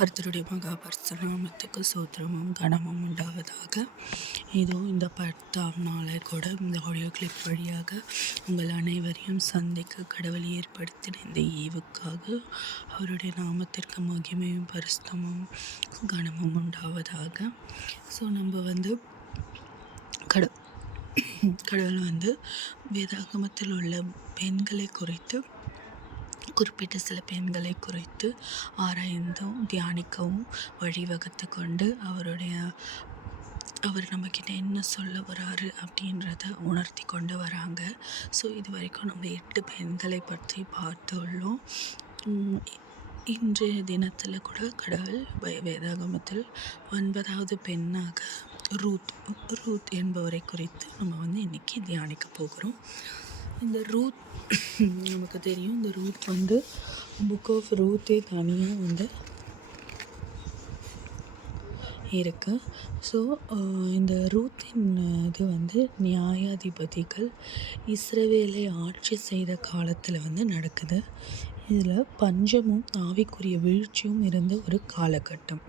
கர்த்தருடைய மகாபரிசுநாமத்துக்கு ஸ்தோத்திரமும் கனமும் உண்டாவதாக. இதோ இந்த 10ஆம் நாளை கூட இந்த ஆடியோ கிளிப் வழியாக உங்கள் அனைவரையும் சந்திக்க கடவுள் ஏற்படுத்தின இந்த ஈவுக்காக அவருடைய நாமத்திற்கு மகிமையும் பரிசுத்தமும் கனமும் உண்டாவதாக. ஸோ நம்ம கடவுள் வேதாகமத்தில் உள்ள பெண்களை குறித்து குறிப்பிட்ட சில பெண்களை குறித்து ஆராய்ந்தும் தியானிக்கவும் வழிவகுத்து கொண்டு அவர் நம்மக்கிட்ட என்ன சொல்ல வராரு அப்படின்றத உணர்த்தி கொண்டு வராங்க. ஸோ இது வரைக்கும் நம்ம 8 பெண்களை பற்றி பார்த்துள்ளோம். இன்றைய தினத்தில் கூட கடவுள் வேதாகமத்தில் 9வது பெண்ணாக ரூத் என்பவரை குறித்து நம்ம இன்னைக்கு தியானிக்க போகிறோம். இந்த ரூத் நமக்கு தெரியும். இந்த ரூத் புக் ஆஃப் ரூத்தே தனியாக இருக்கு. ஸோ இந்த ரூத்தின் இது நியாயாதிபதிகள் இஸ்ரவேலை ஆட்சி செய்த காலத்தில் நடக்குது. இதில் பஞ்சமும் ஆவிக்குரிய வீழ்ச்சியும் இருந்த ஒரு காலகட்டம்.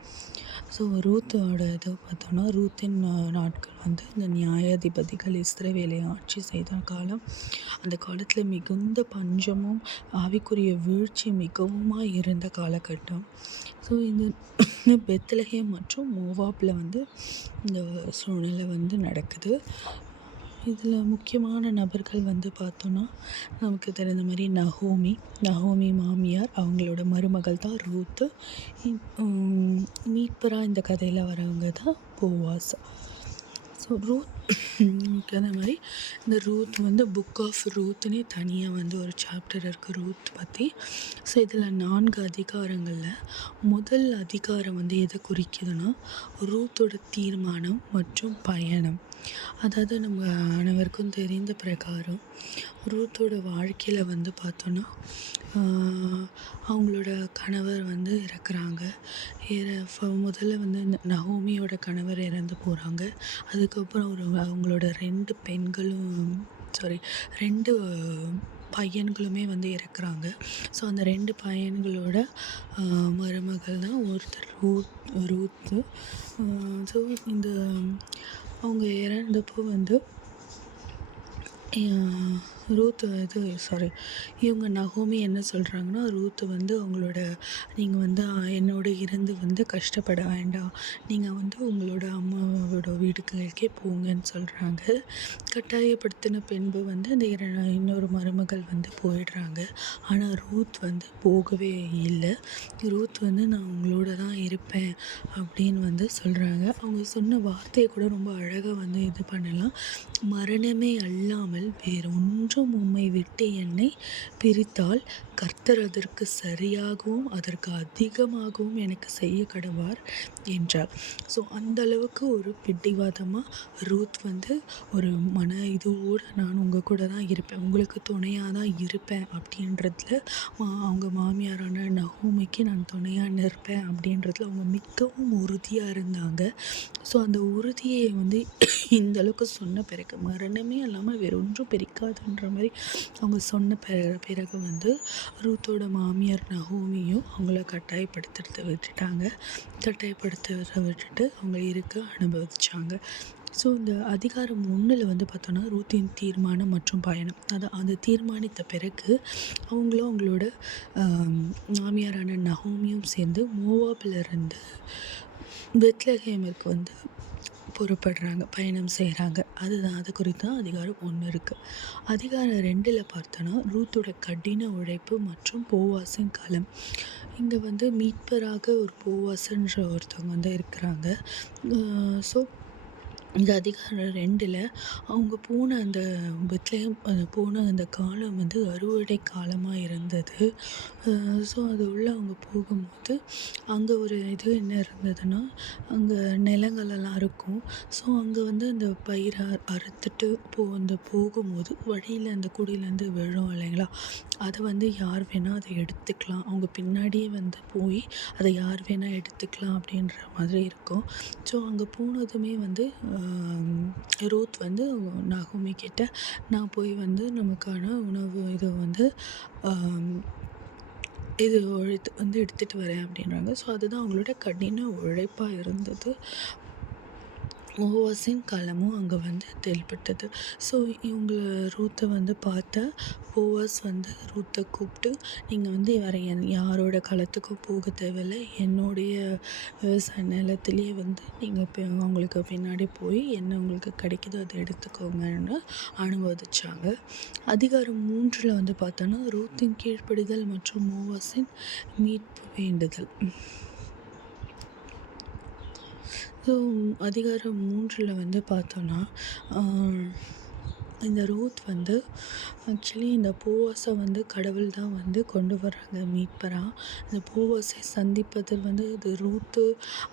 ஸோ ரூத்தோட இது பார்த்தோன்னா, ரூத்தின் நாட்கள் இந்த நியாயாதிபதிகள் இஸ்ரவேலை ஆட்சி செய்த காலம். அந்த காலத்தில் மிகுந்த பஞ்சமும் ஆவிக்குரிய வீழ்ச்சி மிகவும் இருந்த காலகட்டம். ஸோ இந்த பெத்லகேம் மற்றும் மோவாப்பில் இந்த சூழ்நிலை நடக்குது. இதில் முக்கியமான நபர்கள் பார்த்தோன்னா, நமக்கு தெரிந்த மாதிரி நகோமி மாமியார், அவங்களோட மருமகள் தான் ரூத்து. மீட்பராக இந்த கதையில் வரவங்க தான் போவாஸ். ஸோ ரூத் அந்த மாதிரி இந்த ரூத் புக் ஆஃப் ரூத்னே தனியாக ஒரு சாப்டர் இருக்குது ரூத் பற்றி. ஸோ இதில் 4 அதிகாரங்களில் முதல் அதிகாரம் எதை குறிக்குதுன்னா, ரூத்தோட தீர்மானம் மற்றும் பயணம். அதாவது நம்ம அனைவருக்கும் தெரிந்த பிரகாரம் ரூத்தோட வாழ்க்கையில் பார்த்தோன்னா, அவங்களோட கணவர் இறக்குறாங்க. முதல்ல நகோமியோட கணவர் இறந்து போகிறாங்க. அதுக்கப்புறம் அவங்களோட 2 பையன்களுமே இறக்குறாங்க. ஸோ அந்த 2 பையன்களோட மருமகள் தான் ஒருத்தர் ரூத்து. ஸோ அவங்க இறந்தப்போ இவங்க நகோமி என்ன சொல்கிறாங்கன்னா, ரூத்து அவங்களோட நீங்கள் என்னோட இருந்து கஷ்டப்பட வேண்டாம், நீங்கள் உங்களோட அம்மாவோட வீடுகளுக்கே போங்கன்னு சொல்கிறாங்க. கட்டாயப்படுத்தின பின்பு அந்த இன்னொரு மருமகள் போயிடுறாங்க. ஆனால் ரூத் போகவே இல்லை. ரூத் நான் உங்களோட தான் இருப்பேன் அப்படின்னு சொல்கிறாங்க. அவங்க சொன்ன வார்த்தையை கூட ரொம்ப அழகாக இது பண்ணலாம். மரணமே அல்லாமல் வேறொன்றும் உம்மை விட்டு என்னை பிரித்தால் கர்த்தர் அதற்கு சரியாகவும் அதற்கு அதிகமாகவும் எனக்கு செய்ய கடவார் என்றார். ஸோ அந்த அளவுக்கு ஒரு பிடிவாதமாக ரூத் ஒரு மன இதோடு நான் உங்கள் கூட தான் இருப்பேன், உங்களுக்கு துணையாக தான் இருப்பேன் அப்படின்றதுல அவங்க மாமியாரான நகோமிக்கு நான் துணையாக நிற்பேன் அப்படின்றதுல அவங்க மிகவும் உறுதியாக இருந்தாங்க. ஸோ அந்த உறுதியை இந்த அளவுக்கு சொன்ன பிறகு மரணமே இல்லாமல் வேறொன்றும் பிரிக்காதுன்ற மாதிரி அவங்க சொன்ன பிறகு ரூத்தோட மாமியார் நகோமியும் அவங்கள கட்டாயப்படுத்துறதை விட்டுட்டு அவங்க இருக்க அனுபவிச்சாங்க. ஸோ இந்த அதிகாரம் 1 பார்த்தோன்னா, ரூத்தின் தீர்மானம் மற்றும் பயணம். அதை தீர்மானித்த பிறகு அவங்களும் அவங்களோட மாமியாரான நகோமியும் சேர்ந்து மோவாபிலிருந்து பெத்லகேமிற்கு புறப்படுறாங்க, பயணம் செய்கிறாங்க. அது குறித்து தான் அதிகாரம் 1 இருக்குது. அதிகாரம் 2 பார்த்தோன்னா, ரூத்தோட கடின உழைப்பு மற்றும் போவாசின் காலம். இங்கே மீட்பராக ஒரு போவாசுன்ற ஒருத்தவங்க இருக்கிறாங்க. ஸோ இந்த அதிகாரம் 2 அவங்க போன அந்த பெத்லகேம் போன அந்த காலம் அறுவடை காலமாக இருந்தது. ஸோ அது உள்ள அவங்க போகும்போது அங்கே ஒரு இது என்ன இருந்ததுன்னா, அங்கே நிலங்களெல்லாம் இருக்கும். ஸோ அங்கே அந்த பயிரை அறுத்துட்டு போகும்போது வழியில் அந்த குடியிலேருந்து விழும் இல்லைங்களா, அதை யார் வேணால் அதை எடுத்துக்கலாம். அவங்க பின்னாடியே போய் அதை யார் வேணால் எடுத்துக்கலாம் அப்படின்ற மாதிரி இருக்கும். ஸோ அங்கே போனதுமே ரூத் நகோமி கிட்ட, நான் போய் நமக்கான உணவு இதை இது எடுத்துகிட்டு வரேன் அப்படின்றாங்க. ஸோ அதுதான் அவங்களோட கடின உழைப்பாக இருந்தது. போவாஸின் களமும் அங்கே தென்பட்டது. ஸோ இவங்கள ரூத்தை பார்த்த போவாஸ் ரூத்தை கூப்பிட்டு, நீங்கள் வேறு யாரோட களத்துக்கும் போக தேவையில்லை, என்னுடைய விவசாய நிலத்திலேயே நீங்கள் இப்போ அவங்களுக்கு பின்னாடி போய் என்ன உங்களுக்கு கிடைக்குதோ அதை எடுத்துக்கோங்கன்னு அனுமதிச்சாங்க. அதிகாரம் 3ல் பார்த்தோன்னா ரூத்தின் கீழ்ப்படிதல் மற்றும் போவாஸின் மீட்பு வேண்டுதல். ஸோ அதிகாரம் 3ல் பார்த்தோன்னா இந்த ரூத் ஆக்சுவலி இந்த போவாஸை கடவுள் தான் கொண்டு வர்றாங்க மீட்பராக. இந்த போவாஸை சந்திப்பதில் இது ரூத்து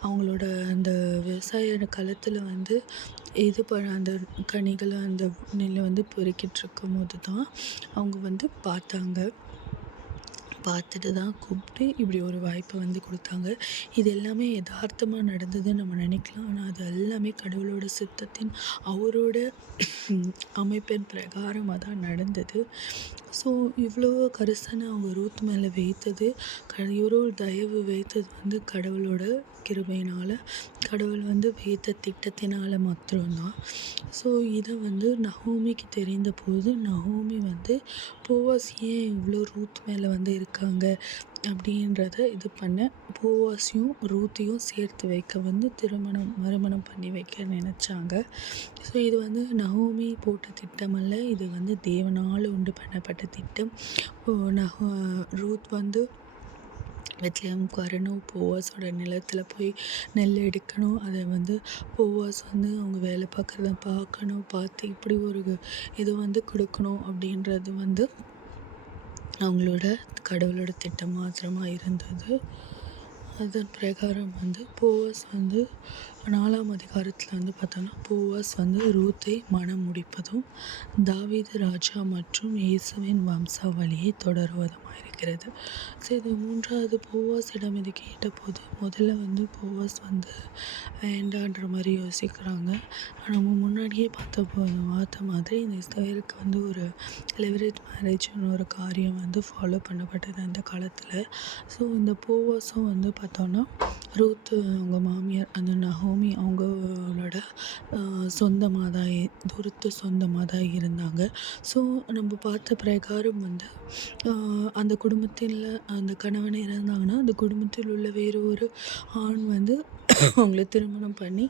அவங்களோட அந்த விவசாய களத்தில் இது அந்த கனிகளை அந்த நெல்லை பொறுக்கிட்டு இருக்கும் போது தான் அவங்க பார்த்தாங்க. பார்த்துட்டு தான் கூப்பிட்டு இப்படி ஒரு வாய்ப்பை கொடுத்தாங்க. இது எல்லாமே யதார்த்தமாக நடந்ததுன்னு நம்ம நினைக்கலாம். ஆனால் அது எல்லாமே கடவுளோட சித்தத்தின் அவரோட அமைப்பின் பிரகாரமாக தான் நடந்தது. ஸோ இவ்வளோ கரிசனை அவங்க ரூத் மேலே வைத்தது, இவரோ தயவு வைத்தது கடவுளோட கிருபையினால், கடவுள் வைத்த திட்டத்தினால் மாத்திரம்தான். ஸோ இதை நகோமிக்கு தெரிந்த போது நகோமி போவாஸ் ஏன் இவ்வளோ ரூத் மேலே இருக்காங்க அப்படின்றத இது பண்ண போவாஸையும் ரூத்தையும் சேர்த்து வைக்க மறுமணம் பண்ணி வைக்க நினச்சாங்க. ஸோ இது நகோமி போட்ட திட்டம் அல்ல, இது தேவனால் உண்டு பண்ணப்பட்ட திட்டம். ரூத் பெத்லெஹேம் வரணும், போவாஸோட நிலத்தில் போய் நெல் எடுக்கணும், அதை போவாஸ் அவங்க வேலை பார்க்குறத பார்க்கணும், பார்த்து இப்படி ஒரு இது கொடுக்கணும் அப்படின்றது அவங்களோட கடவுளோட திட்டம் மாத்திரமாக இருந்தது. அதன் பிரகாரம் போவாஸ் 4ஆம் அதிகாரத்தில் பார்த்தோன்னா போவாஸ் ரூத்தை மனம் முடிப்பதும் தாவீது ராஜா மற்றும் இயேசுவின் வம்சாவளியை தொடருவதுமாக இருக்கிறது. ஸோ இது 3வது போவாஸிடம் இது கேட்டபோது முதல்ல போவாஸ் வேண்டான்ற மாதிரி யோசிக்கிறாங்க. நம்ம முன்னாடியே பார்த்த மாதிரி இந்த இஸ்ரவேலுக்கு ஒரு லெவரேஜ் மேரேஜ்னு ஒரு காரியம் ஃபாலோ பண்ணப்பட்டது அந்த காலத்தில். ஸோ இந்த போவாஸும் பார்த்தோன்னா ரூத் அவங்க மாமியார் அந்த நகோமி அவங்களோட சொந்தமாக தான் தூரத்து சொந்தமாக தான் இருந்தாங்க. ஸோ நம்ம பார்த்த பிரகாரம் அந்த குடும்பத்தில் அந்த கணவன் இருந்தாங்கன்னா அந்த குடும்பத்தில் உள்ள வேறு ஒரு ஆண் அவங்கள திருமணம் பண்ணி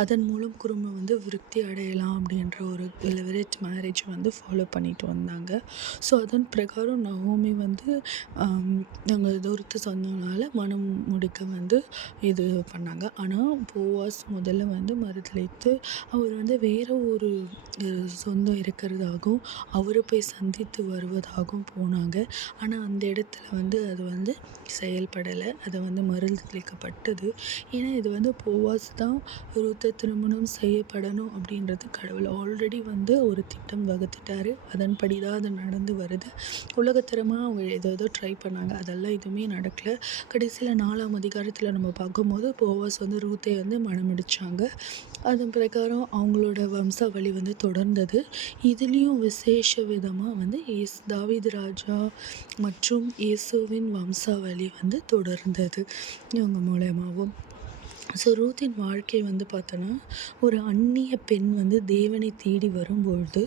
அதன் மூலம் குடும்பம் விருத்தி அடையலாம் அப்படின்ற ஒரு லெவரேஜ் மேரேஜ் ஃபாலோ பண்ணிட்டு வந்தாங்க. ஸோ அதன் பிரகாரம் நகோமி நாங்கள் தூரத்து சொந்தனால மனம் முடிக்க இது பண்ணாங்க. ஆனால் போவாஸ் முதல்ல மறுதளித்து அவர் வேறு ஒரு சொந்தம் இருக்கிறதாகவும் அவரை போய் சந்தித்து வருவதாகவும் போனாங்க. ஆனால் அந்த இடத்துல அது செயல்படலை, அதை மறுதளிக்கப்பட்டது. ஏன்னா இது போவாஸ் தான் ரூத்தை திருமணம் செய்யப்படணும் அப்படின்றது கடவுள் ஆல்ரெடி ஒரு திட்டம் வகுத்துட்டாரு. அதன்படி தான் அது நடந்து வருது. உலகத்தரமாக அவங்க ஏதோ ட்ரை பண்ணாங்க, அதெல்லாம் எதுவுமே நடக்கலை. கடைசியில் 4ஆம் அதிகாரத்தில் நம்ம பார்க்கும்போது போவாஸ் ரூத்தை மணமுடிச்சாங்க. அதன் பிரகாரம் அவங்களோட வம்சாவளி தொடர்ந்தது. இதுலேயும் விசேஷ விதமாக தாவீது ராஜா மற்றும் இயேசுவின் வம்சாவளி தொடர்ந்தது இவங்க மூலமாகவும். ஸோ ரூத்தின் வாழ்க்கை பார்த்தோன்னா ஒரு அந்நிய பெண் தேவனை தேடி வரும்பொழுது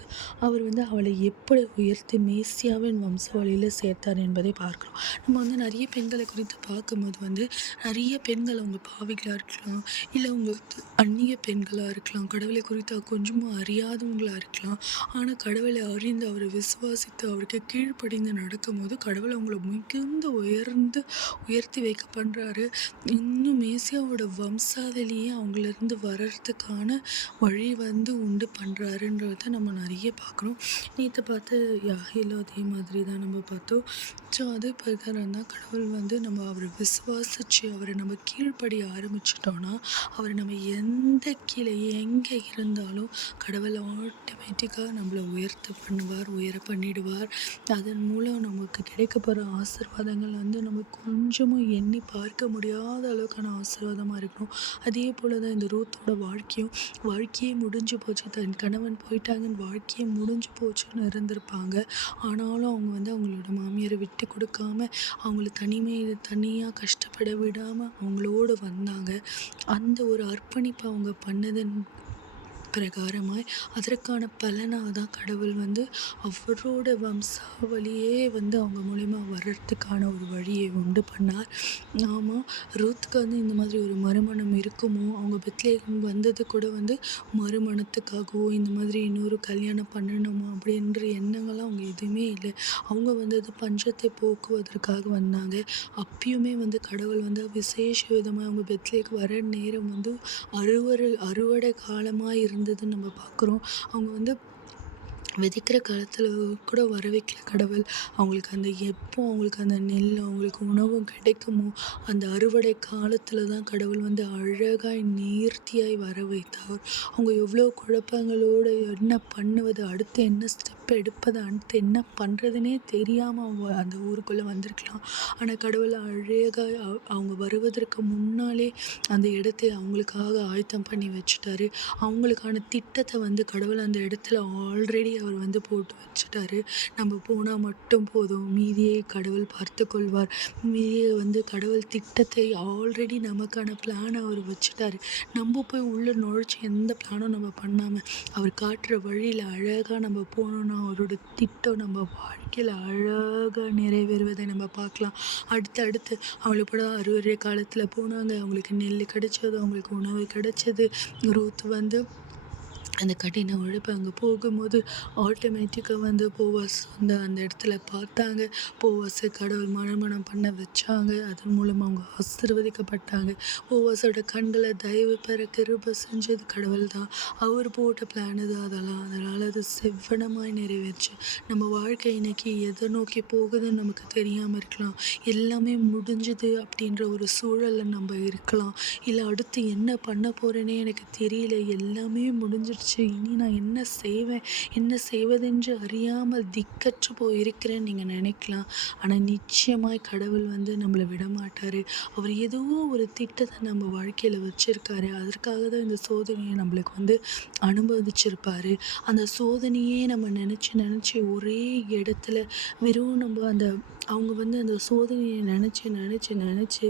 அவர் அவளை எப்படி உயர்த்தி மேசியாவின் வம்சாவளியில் சேர்த்தார் என்பதை பார்க்குறோம். நம்ம நிறைய பெண்களை குறித்து பார்க்கும்போது நிறைய பெண்கள் அவங்க பாவிகளாக இருக்கலாம், இல்லை அவங்க அந்நிய பெண்களாக இருக்கலாம், கடவுளை குறித்து கொஞ்சமும் அறியாதவங்களாக இருக்கலாம். ஆனால் கடவுளை அறிந்து அவரை விசுவாசித்து அவருக்கு கீழ்ப்படிந்து நடக்கும்போது கடவுளை அவங்கள மிகுந்த உயர்த்தி வைக்க பண்ணுறாரு. இன்னும் மேசியாவோட வம்சாவளியே அவங்களிருந்து வர்றதுக்கான வழி உண்டு பண்ணுறாருன்றத நம்ம நிறைய பார்க்குறோம். நேற்று பார்த்து யாகிலும் அதே மாதிரி தான் நம்ம பார்த்தோம். ஸோ அதே பிரகாரம் தான் கடவுள் நம்ம அவரை விசுவாசித்து அவரை நம்ம கீழ்ப்படிய ஆரம்பிச்சிட்டோன்னா அவரை நம்ம எந்த கீழே எங்கே இருந்தாலும் கடவுள் ஆட்டோமேட்டிக்காக நம்மளை உயர பண்ணிடுவார். அதன் மூலம் நமக்கு கிடைக்க போகிற ஆசீர்வாதங்கள் நம்ம கொஞ்சமும் எண்ணி பார்க்க முடியாத அளவுக்கான ஆசீர்வாதமாக இருக்கும். பார்க்கணும். அதே போல் தான் இந்த ரூத்தோட வாழ்க்கையே முடிஞ்சு போச்சு. தன் கணவன் போயிட்டாங்கன்னு வாழ்க்கையே முடிஞ்சு போச்சுன்னு இருந்திருப்பாங்க. ஆனாலும் அவங்க வந்து அவங்களோட மாமியாரை விட்டு கொடுக்காம அவங்கள தனியாக கஷ்டப்பட விடாமல் அவங்களோடு வந்தாங்க. அந்த ஒரு அர்ப்பணிப்பை அவங்க பண்ணதன் பிரகாரமாய் அதற்கான பலனாக தான் கடவுள் வந்து அவரோட வம்சாவளியே வந்து அவங்க மூலிமா வர்றதுக்கான ஒரு வழியை உண்டு பண்ணார். ஆமாம், ரூத்துக்கு வந்து இந்த மாதிரி ஒரு மறுமணம் இருக்குமோ, அவங்க பெத்லேகம் வந்தது கூட வந்து மறுமணத்துக்காகவோ இந்த மாதிரி இன்னொரு கல்யாணம் பண்ணணுமோ அப்படின்ற எண்ணங்கள்லாம் அவங்க எதுவுமே இல்லை. அவங்க வந்தது பஞ்சத்தை போக்குவதற்காக வந்தாங்க. அப்பயுமே வந்து கடவுள் வந்து விசேஷ விதமாக அவங்க பெத்லேக்கு வர நேரம் வந்து அறுவடை காலமாக இருந்ததுன்னு நம்ம பார்க்குறோம். அவங்க வந்து விதைக்கிற காலத்தில் கூட வர வைக்கல கடவுள். அவங்களுக்கு அவங்களுக்கு அந்த நெல் அவங்களுக்கு உணவும் கிடைக்குமோ அந்த அறுவடை காலத்தில் தான் கடவுள் வந்து அழகாய் நேர்த்தியாய் வர வைத்தார். அவங்க எவ்வளோ குழப்பங்களோடு என்ன பண்ணுவது, அடுத்து என்ன ஸ்டெப் எடுப்பது, அடுத்து என்ன பண்ணுறதுனே தெரியாமல் அவங்க அந்த ஊருக்குள்ளே வந்திருக்கலாம். ஆனால் கடவுள் அழகாக அவங்க வருவதற்கு முன்னாலே அந்த இடத்தை அவங்களுக்காக ஆயத்தம் பண்ணி வச்சுட்டாரு. அவங்களுக்கான திட்டத்தை வந்து கடவுள் அந்த இடத்துல ஆல்ரெடி அவர் வந்து போட்டு வச்சுட்டாரு. நம்ம போனால் மட்டும் போதும், மீதியை கடவுள் பார்த்து கொள்வார். மீதியை வந்து கடவுள் திட்டத்தை ஆல்ரெடி நமக்கான பிளானை அவர் வச்சுட்டாரு. நம்ம போய் உள்ளே நுழைச்சி எந்த பிளானும் நம்ம பண்ணாமல் அவர் காட்டுற வழியில் அழகாக நம்ம போகணுன்னா அவரோட திட்டம் நம்ம வாழ்க்கையில் அழகாக நிறைவேறுவதை நம்ம பார்க்கலாம். அடுத்து அவங்களுக்கு கூட அறுவடை காலத்தில் போனாங்க. அவங்களுக்கு நெல் கிடைச்சது, அவங்களுக்கு உணவு கிடைச்சது. ரூத் வந்து அந்த கடின உழைப்பு அங்கே போகும்போது ஆட்டோமேட்டிக்காக வந்து போவாஸ் வந்து அந்த இடத்துல பார்த்தாங்க. போவாஸை கடவுள் மறுமணம் பண்ண வச்சாங்க. அதன் மூலமாக அவங்க ஆசீர்வதிக்கப்பட்டாங்க. போவாஸோட கண்களை தயவு பெற கிருபை செஞ்சது கடவுள் தான். அவர் போட்ட பிளான் இது அதனால் அது செவ்வனமாய் நிறைவேறுச்சு. நம்ம வாழ்க்கை இன்னைக்கு எதை நோக்கி போகுதுன்னு நமக்கு தெரியாமல் இருக்கலாம். எல்லாமே முடிஞ்சுது அப்படின்ற ஒரு சூழலில் நம்ம இருக்கலாம். இல்லை அடுத்து என்ன பண்ண போகிறேனே எனக்கு தெரியல, எல்லாமே முடிஞ்சிடுச்சு, இனி நான் என்ன செய்வதென்று அறியாமல் திக்கற்று போயிருக்கிறேன்னு நீங்கள் நினைக்கலாம். ஆனால் நிச்சயமாய் கடவுள் வந்து நம்மளை விடமாட்டார். அவர் ஏதோ ஒரு திட்டத்தை நம்ம வாழ்க்கையில் வச்சுருக்காரு. அதற்காக தான் இந்த சோதனையை நம்மளுக்கு வந்து அனுபவிச்சிருப்பார். அந்த சோதனையே நம்ம நினச்சி ஒரே இடத்துல வெறும் நம்ம அவங்க வந்து அந்த சோதனையை நினச்சி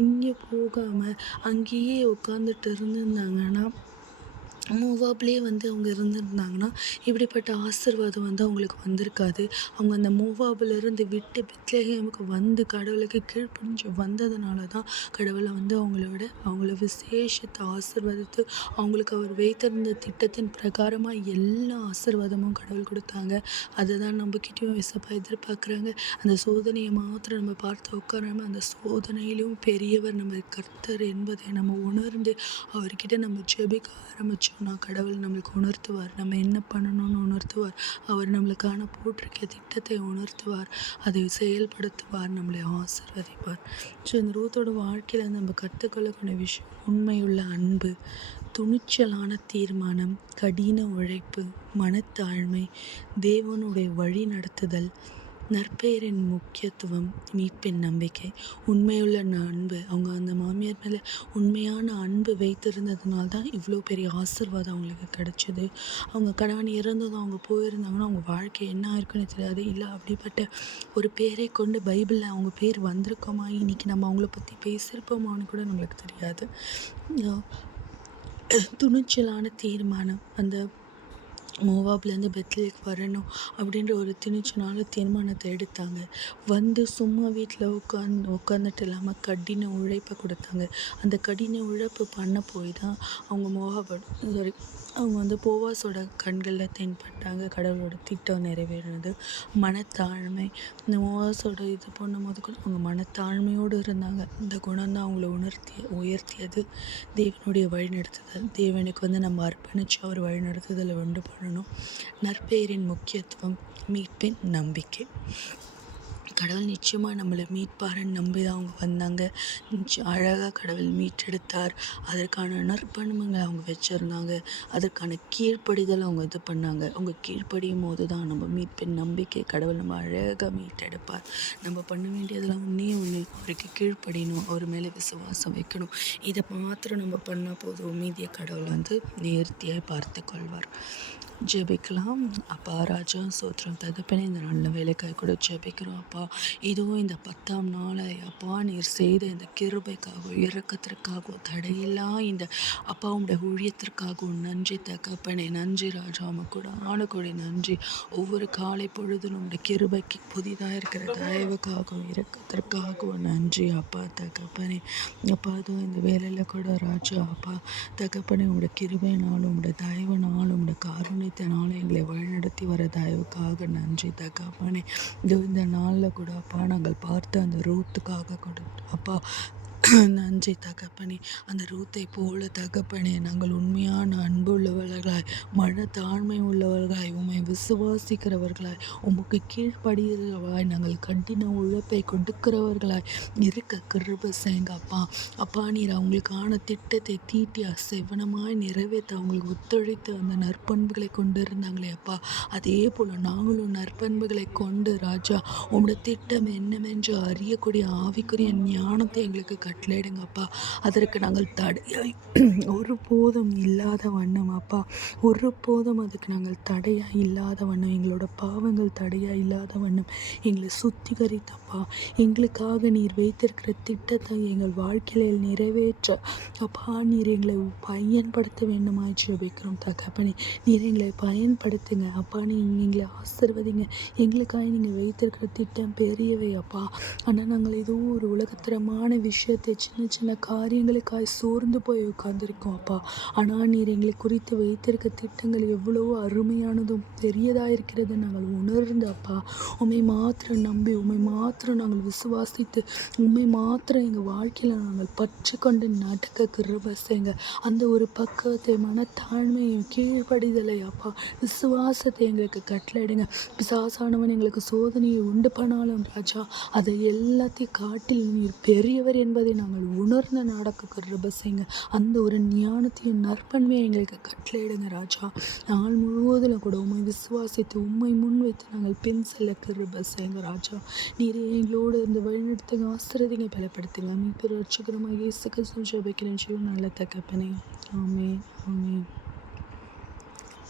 எங்கேயும் போகாமல் அங்கேயே உட்காந்துட்டு இருந்திருந்தாங்கன்னா, மோவாப்லேயே வந்து அவங்க இருந்திருந்தாங்கன்னா இப்படிப்பட்ட ஆசீர்வாதம் வந்து அவங்களுக்கு வந்திருக்காது. அவங்க அந்த மோவாபிலிருந்து விட்டு பெத்லெகேமுக்கு வந்து கடவுளுக்கு கீழ்ப்படிஞ்சு வந்ததுனால தான் கடவுளை வந்து அவங்கள விசேஷத்தை ஆசீர்வதித்து அவங்களுக்கு அவர் வைத்திருந்த திட்டத்தின் பிரகாரமாக எல்லா ஆசீர்வாதமும் கடவுள் கொடுத்தாங்க. அதை தான் நம்மக்கிட்டையும் விசப்பா எதிர்பார்க்குறாங்க. அந்த சோதனையை மாத்திரம் நம்ம பார்த்து உட்காராமல் அந்த சோதனையிலும் பெரியவர் நம்ம கர்த்தர் என்பதை நம்ம உணர்ந்து அவர்கிட்ட நம்ம ஜெபிக்க ஆரம்பித்தோம்னா கடவுள் நம்மளுக்கு உணர்த்துவார். நம்ம என்ன பண்ணணும்னு உணர்த்துவார். அவர் நம்மளுக்கான போட்டிருக்க திட்டத்தை உணர்த்துவார். அதை செயல்படுத்துவார். நம்மளை ஆசீர்வதிப்பார். ஸோ இந்த ரூத்தோட வாழ்க்கையில் நம்ம கற்றுக்கொள்ளக்கூடிய விஷயம் உண்மையுள்ள அன்பு, துணிச்சலான தீர்மானம், கடின உழைப்பு, மனத்தாழ்மை, தேவனுடைய வழி நடத்துதல், நற்பெயரின் முக்கியத்துவம், மீட்பின் நம்பிக்கை, உண்மையுள்ள அன்பு. அவங்க அந்த மாமியார் மேலே உண்மையான அன்பு வைத்திருந்ததுனால தான் இவ்வளோ பெரிய ஆசீர்வாதம் அவங்களுக்கு கிடச்சிது. அவங்க கணவன் இறந்ததும் அவங்க போயிருந்தாங்கன்னா அவங்க வாழ்க்கை என்ன ஆயிருக்குன்னு தெரியாது. இல்லை அப்படிப்பட்ட ஒரு பேரை கொண்டு பைபிளில் அவங்க பேர் வந்திருக்கோமா, இன்றைக்கி நம்ம அவங்கள பற்றி பேசியிருப்போமான்னு கூட நம்மளுக்கு தெரியாது. துணிச்சலான தீர்மானம், அந்த மோவாப்லேருந்து பெத்லேக்கு வரணும் அப்படின்ற ஒரு துணிச்சலான தீர்மானத்தை எடுத்தாங்க. வந்து சும்மா வீட்டில் உட்காந்துட்டு இல்லாமல் கடின உழைப்பை கொடுத்தாங்க. அந்த கடின உழைப்பு பண்ண போய் தான் அவங்க வந்து போவாஸோட கண்களில் தென்பட்டாங்க. கடவுளோட திட்டம் நிறைவேறினது. மனத்தாழ்மை, இந்த போவாஸோட இது பண்ணும்போது கூட அவங்க மனத்தாழ்மையோடு இருந்தாங்க. இந்த குணம் தான் அவங்கள உயர்த்தியது. தேவனுடைய வழிநடத்துதல், தேவனுக்கு வந்து நம்ம அர்ப்பணித்து அவர் வழிநடத்துதலை உண்டு பண்ணணும். நற்பெயரின் முக்கியத்துவம், மீட்பின் நம்பிக்கை. கடவுள் நிச்சயமாக நம்மளை மீட்பாருன்னு நம்பி தான் அவங்க வந்தாங்க. அழகாக கடவுள் மீட்டெடுத்தார். அதற்கான நற்பண்புங்களை அவங்க வச்சுருந்தாங்க. அதற்கான கீழ்ப்படிதல் அவங்க இது பண்ணாங்க. அவங்க கீழ்ப்படியும் போது தான் நம்ம மீட்பின் நம்பிக்கை கடவுள் நம்ம அழகாக மீட்டெடுப்பார். நம்ம பண்ண வேண்டியதெல்லாம் ஒன்றே ஒன்று, அவருக்கு கீழ்ப்படியணும், அவர் மேலே விசுவாசம் வைக்கணும். இதை மாத்திரம் நம்ம பண்ணால் போதும், மீதிய கடவுள் வந்து நேர்த்தியாக பார்த்து கொள்வார். ஜெபிக்கலாம். அப்பா ராஜா சோத்திரம் தகப்பனே, இந்த நல்ல வேலைக்காய் கூட ஜெபிக்கிறோம் அப்பா. இதுவும் இந்த 10ஆம் நாளை அப்பா நீர் செய்த இந்த கிருபைக்காகவும் இரக்கத்திற்காகவும் தடையில்லா இந்த அப்பா உம்முடைய ஊழியத்திற்காகவும் நன்றி தகப்பனே. நன்றி ராஜா, கூட ஆணுக்கூடி நன்றி. ஒவ்வொரு காலை பொழுதும் நம்முடைய கிருபைக்கு புதிதாக இருக்கிற தயவுக்காகவும் இரக்கத்திற்காகவும் நன்றி அப்பா தகப்பனே. அப்பா அதுவும் இந்த வேலையில் கூட ராஜா அப்பா தகப்பனே, உங்களுடைய கிருபையினாலும் உங்களுடைய தயவுனாலும் உங்களுடைய காருண்யத்தினாலும் எங்களை வழிநடத்தி வர தயவுக்காக நன்றி தகப்பனே. இந்த நாளில் கூட அப்பா நாங்கள் பார்த்த அந்த ரூத்துக்காக கூட அப்பா நன்றி தகப்பனே. அந்த ரூத்தை போல தகப்பனே, நாங்கள் உண்மையான அன்பு உள்ளவர்களாய், மன தாழ்மை உள்ளவர்களாய், உம்மை விசுவாசிக்கிறவர்களாய், உமக்கு கீழ்ப்படுகிறவர்களாய், நாங்கள் கடின உழைப்பை கொடுக்கிறவர்களாய் இருக்க கிருபை செய்யுங்க அப்பா. அப்பா நீர் அவங்களுக்கான திட்டத்தை தீட்டி செவ்வனமாய் நிறைவேற்ற அவங்களுக்கு ஒத்துழைத்து அந்த நற்பண்புகளை கொண்டு இருந்தாங்களே அப்பா, அதே போல் நாங்களும் நற்பண்புகளை கொண்டு ராஜா உங்களோட திட்டம் என்னவென்று அறியக்கூடிய ஆவிக்குரிய ஞானத்தை எங்களுக்கு கட்டளையிடுங்கப்பா. அதற்கு நாங்கள் தடையாய் ஒருபோதும் இல்லாத வண்ணம் அப்பா, ஒருபோதும் அதுக்கு நாங்கள் தடையாக இல்லாத வண்ணம், எங்களோட பாவங்கள் தடையாக இல்லாத வண்ணம் எங்களை சுத்திகரித்தப்பா. எங்களுக்காக நீர் வைத்திருக்கிற திட்டத்தை எங்கள் வாழ்க்கையில் நிறைவேற்ற அப்பா நீர் எங்களை பயன்படுத்த வேண்டுமாய் ஜெபிக்கிறோம் தகப்பனே. நீர் எங்களை பயன்படுத்துங்க அப்பா. நீங்கள் எங்களை ஆசீர்வதிங்க. எங்களுக்காக நீங்கள் வைத்திருக்கிற திட்டம் பெரியவை அப்பா. ஆனால் நாங்கள் ஏதோ ஒரு உலகத்தரமான விஷயத்தை சின்ன சின்ன காரியங்களுக்காய் சோர்ந்து போய் உட்கார்ந்துருக்கோம் அப்பா. ஆனால் நீர் எங்களை குறித்து வைத்திருக்க திட்டங்கள் எவ்வளவோ அருமையானதும் பெரியதாக இருக்கிறது நாங்கள் உணர்ந்து அப்பா, உம்மை மாத்திரம் நம்பி, உம்மை மாத்திரம் நாங்கள் விசுவாசித்து, உம்மை மாத்திரம் எங்கள் வாழ்க்கையில் நாங்கள் பற்று கொண்டு நடக்க கிருபை செய்யுங்க. அந்த ஒரு பக்குவத்தை, மனத்தாழ்மையை, கீழ்ப்படிதலை அப்பா, விசுவாசத்தை எங்களுக்கு கட்டளையிடுங்க. பிசாசானவன் எங்களுக்கு சோதனையை உண்டு பண்ணாலும் ராஜா, அதை எல்லாத்தையும் காட்டில் நீர் பெரியவர் என்பதை நாங்கள் உணர்ந்து நடக்க கிருபை செய்யுங்க. அந்த ஒரு ஞானத்தையும் நற்பண்மையை எங்களுக்கு கட்டளையிடுங்க ராஜா. நாள் முழுவதில் கூட உம்மை விசுவாசித்து உம்மை முன் வைத்து நாங்கள் பின் செல்ல கிருபை செய்யுங்க ராஜா. நீரே எங்களோடு இந்த வழிநடத்துங்க, ஆசீர்வதிங்க, பலப்படுத்துங்க. மீட்பர் ரட்சகருமாகிய இயேசு கிறிஸ்துவின் ஜெபிக்கிறேன் ஜீவன் நல்ல தகப்பனே. ஆமென், ஆமென்.